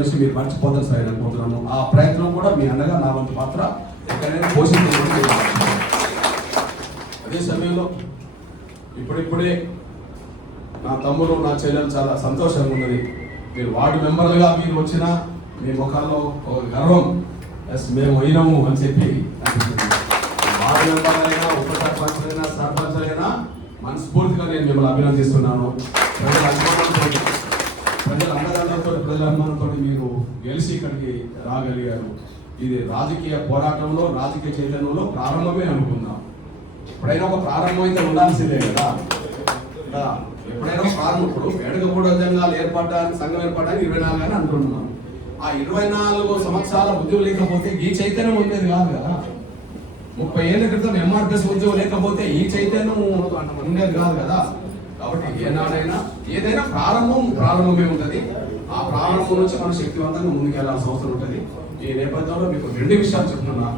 విషయం మీరు మర్చిపోతారు సార్ అనుకుంటున్నాను. ఆ ప్రయత్నం కూడా మీ అండగా నా వంతు పాత్ర ఎక్కడైనా పోషించే. అదే సమయంలో ఇప్పుడిప్పుడే నా తమ్ముడు నా చెల్లెలు చాలా సంతోషంగా ఉన్నది. మీరు వార్డు మెంబర్లుగా మీరు వచ్చిన మీ ముఖాల్లో ఒక గర్వం, ఎస్ మేము అయినాము అని చెప్పి వార్డు మెంబర్లైనా ఉప సర్పంచ్లైనా సర్పంచ్లైనా మనస్ఫూర్తిగా నేను మిమ్మల్ని అభినందిస్తున్నాను. ప్రజల అన్నదానంతో ప్రజల అభిమానంతో మీరు గెలిచి ఇక్కడికి రాగలిగారు. ఇది రాజకీయ పోరాటంలో రాజకీయ చైతన్యంలో ప్రారంభమే అనుకుందాం. ఎప్పుడైనా ఒక ప్రారంభం అయితే ఉండాల్సిందే కదా. ఎప్పుడైనా ప్రారంభం, ఇప్పుడు వేడుకగూడ సంఘాలు ఏర్పడడానికి సంఘం ఏర్పడడానికి 24 అని అంటున్నాం. ఆ 24 సంవత్సరాల ఉద్యోగం లేకపోతే ఈ చైతన్యం ఉండేది కాదు కదా. 30 ఏళ్ల క్రితం ఎంఆర్పిఎస్ ఉద్యోగం లేకపోతే ఈ చైతన్యం ఉండేది కాదు కదా. కాబట్టి ఏనాడైనా ఏదైనా ప్రారంభమే ఉంటుంది. ఆ ప్రారంభం నుంచి మనం శక్తివంతంగా ముందుకెళ్లాల్సిన అవసరం ఉంటుంది. ఈ నేపథ్యంలో మీకు 2 విషయాలు చెప్తున్నా.